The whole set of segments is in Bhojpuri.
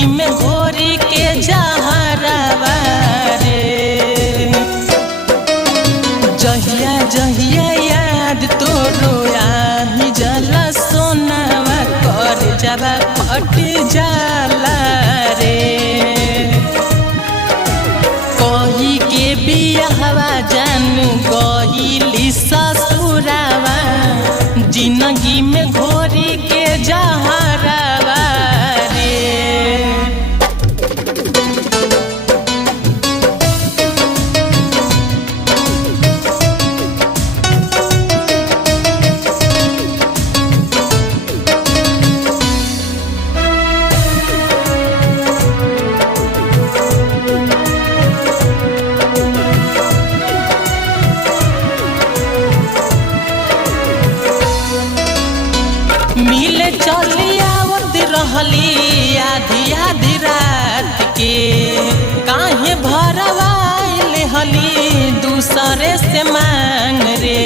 जिंदगी में घोरी के जहरवा रे। जहिया जहिया याद तोरो आही जला सोनावा कर जावा फट जाला रे। कही के बियाहवा जानू गइली ससुरावा जिंदगी में घोरी के जहरवा रे। मिले चली आवत रहली आधी आधी रात के काहे भरवाइल हली दूसरे से मांग रे।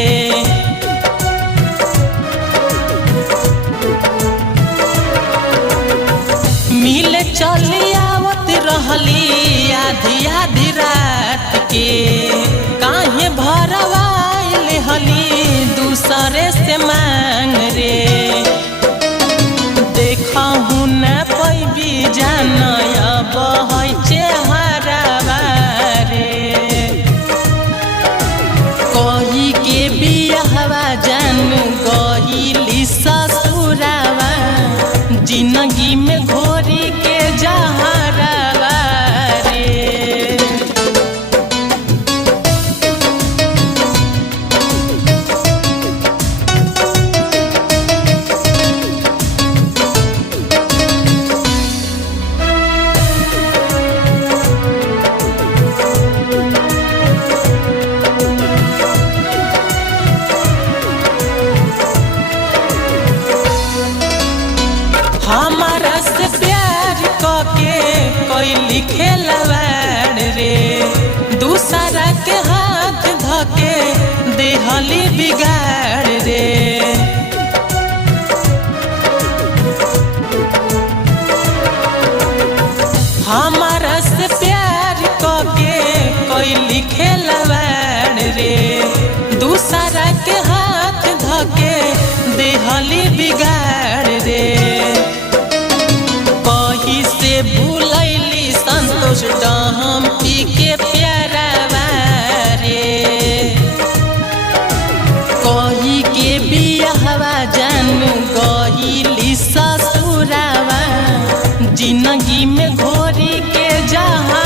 मिले चली आवत रहली आधी आधी रात के काहे भरवाइल हली दूसरे से मांग रे। देखहु न पैबी जानया बहै चेहरवा रे। कही के बियाहवा जानू गइली ससुरावा जिंदगी में घोरी के जहरवा रे। हमारा से प्यार कके कैली खेलवाड़ रे। दूसरा के हाथ धके देहली बिगाड़ रे। हमारा से प्यार कके कैली खेलवाड़ रे। दूसरा के हाथ धके देहली बिगाड़ रे। भूलैली संतोष डहम पी के प्यारवा रे। कही के बियाहवा जानू गइली ससुरावा जिंदगी में घोरी के जहरवा